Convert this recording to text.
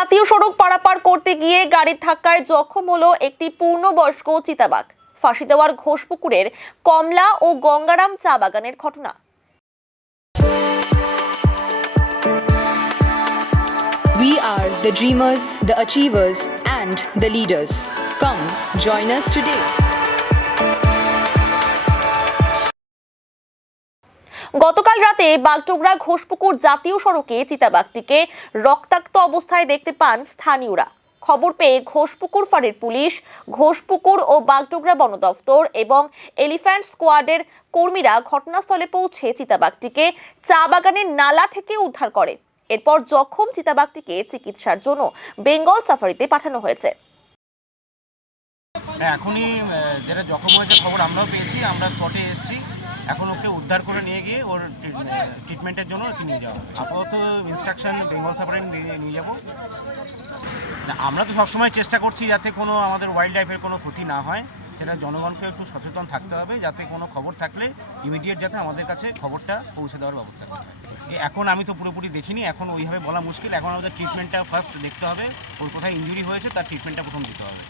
জাতীয় সড়ক পারাপার করতে গিয়ে গাড়ির ধাক্কায় জখম হলো একটি পূর্ণবয়স্ক চিতাবাঘ। ফাঁসি দেওয়ার ঘোষপুকুরের কমলা ও গঙ্গারাম চা বাগানের ঘটনা। We are the dreamers, the achievers, and the leaders. Come, join us today. গতকাল রাতে বাগডোগরা ঘোষপুকুর জাতীয় সড়কে চিতাবাঘটিকে রক্তাক্ত অবস্থায় দেখতে পান স্থানীয়রা। খবর পেয়ে ঘোষপুকুর ফাঁড়ির পুলিশ, ঘোষপুকুর ও বাগডোগরা বন দফতর এবং এলিফ্যান্ট স্কোয়াডের কর্মীরা ঘটনাস্থলে পৌঁছে চিতাবাঘটিকে চা বাগানের নালা থেকে উদ্ধার করে। এরপর জখম চিতাবাঘটিকে চিকিৎসার জন্য বেঙ্গল সাফারিতে পাঠানো হয়েছে। এখনই যেটা জখম হয়েছে খবর আমরাও পেয়েছি, আমরা স্পটে এসেছি। এখন ওকে উদ্ধার করে নিয়ে গিয়ে ওর ট্রিটমেন্টের জন্য ওকে নিয়ে যাবো। আপাতত ইনস্ট্রাকশন বেঙ্গল সাফারি নিয়ে যাবো। আমরা তো সবসময় চেষ্টা করছি যাতে কোনো আমাদের ওয়াইল্ড লাইফের কোনো ক্ষতি না হয়, সেটা জনগণকে একটু সচেতন থাকতে হবে, যাতে কোনো খবর থাকলে ইমিডিয়েট যাতে আমাদের কাছে খবরটা পৌঁছে দেওয়ার ব্যবস্থা করা হয়। এখন আমি তো পুরোপুরি দেখিনি, এখন ওইভাবে বলা মুশকিল। এখন আমাদের ট্রিটমেন্টটা ফার্স্ট দেখতে হবে, ওর কোথায় ইনজুরি হয়েছে তার ট্রিটমেন্টটা প্রথম দিতে হবে।